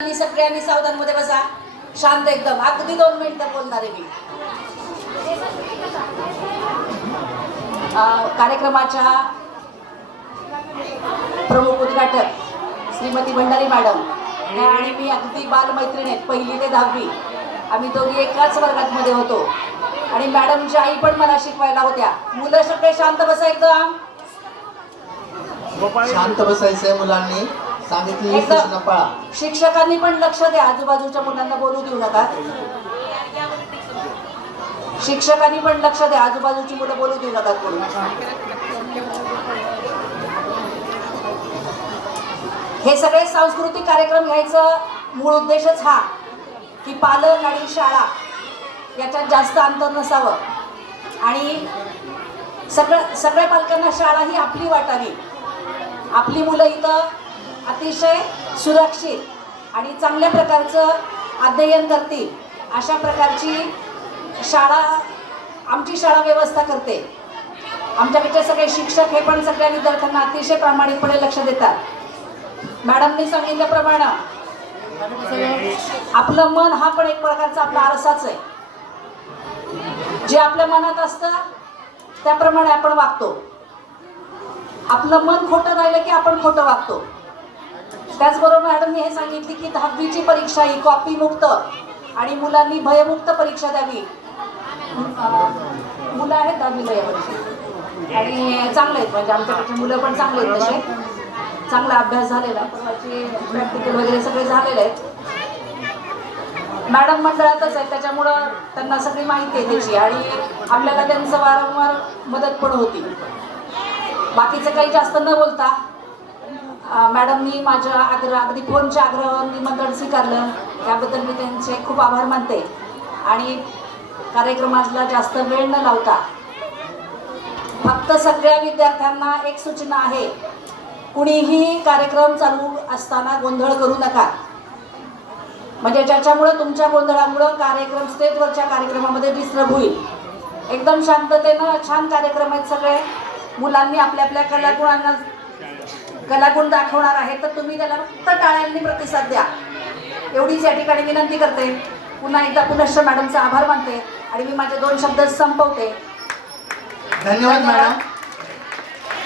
सगळ्यांनी सावधान मध्ये बसा, शांत एकदम. अगदी 2 मिनिटं बोलणार आहे मी. कार्यक्रमाच्या प्रमुख उद्घाटक श्रीमती भंडारी मॅडम आणि मी अगदी बालमैत्रिणी आहेत, 1ली ते 10वी. आम्ही दोघी एकाच वर्गात मध्ये होतो आणि मॅडमची आई पण मला शिकवायला होत्या. मुलं सगळे शांत बसा एकदम. शांत बसायचंय मुलांनी, सांगितलेली सूचना पाळा. शिक्षकांनी पण लक्ष द्या, आजूबाजूच्या मुलांना बोलू देऊ नका. शिक्षकांनी पण लक्ष द्या, आजूबाजूची मुलं बोलू देऊ नका कोणी. हे सगळे सांस्कृतिक कार्यक्रम घ्यायचं मूळ उद्देशच हा की पालक आणि शाळा याच्यात जास्त अंतर नसावं आणि सगळ्या पालकांना शाळा ही आपली वाटावी. आपली मुलं इथं अतिशय सुरक्षित आणि चांगल्या प्रकारचं अध्ययन करतील अशा प्रकारची शाळा आमची शाळा व्यवस्था करते. आमच्याकडचे सगळे शिक्षक हे पण सगळ्या विद्यार्थ्यांना अतिशय प्रामाणिकपणे लक्ष देतात. मॅडमनी सांगितल्याप्रमाणे आपलं मन हा पण एक प्रकारचा आपला आरसाच आहे. जे आपल्या मनात असतं त्याप्रमाणे आपण वागतो. आपलं मन खोटं राहिलं की आपण खोटं वागतो. त्याचबरोबर मॅडमनी हे सांगितले की 10वीची परीक्षा ही कॉपी मुक्त आणि मुलांनी भयमुक्त परीक्षा द्यावी. मुलं आहेत 10वीला यावर्षी आणि चांगले आहेत, म्हणजे आमच्याकडचे मुलं पण चांगले आहेत. तसे चांगला अभ्यास झालेला, परवाचे प्रॅक्टिकल वगैरे सगळे झालेले आहेत. मॅडम मंडळातच आहेत त्याच्यामुळं त्यांना सगळी माहिती आहे त्याची आणि आपल्याला त्यांचं वारंवार मदत पण होती. बाकीचं काही जास्त न बोलता मॅडमनी माझ्या अगदी फोनच्या आग्रह निमंत्रण स्वीकारलं, त्याबद्दल मी त्यांचे खूप आभार मानते. आणि कार्यक्रमाला जास्त वेळ न लावता फक्त सगळ्या विद्यार्थ्यांना एक सूचना आहे, कुणीही कार्यक्रम चालू असताना गोंधळ करू नका. म्हणजे ज्याच्यामुळं तुमच्या गोंधळामुळं कार्यक्रम स्टेजवरच्या कार्यक्रमामध्ये डिस्टर्ब होईल. एकदम शांततेनं छान कार्यक्रम आहेत सगळे. मुलांनी आपल्या आपल्या कलागुण दाखवणार आहेत, तर तुम्ही त्याला फक्त टाळ्यांनी प्रतिसाद द्या एवढीच या ठिकाणी विनंती करते. पुन्हा एकदा पुनश्च मॅडमचा आभार मानते आणि मी माझे 2 शब्द संपवते. धन्यवाद मॅडम.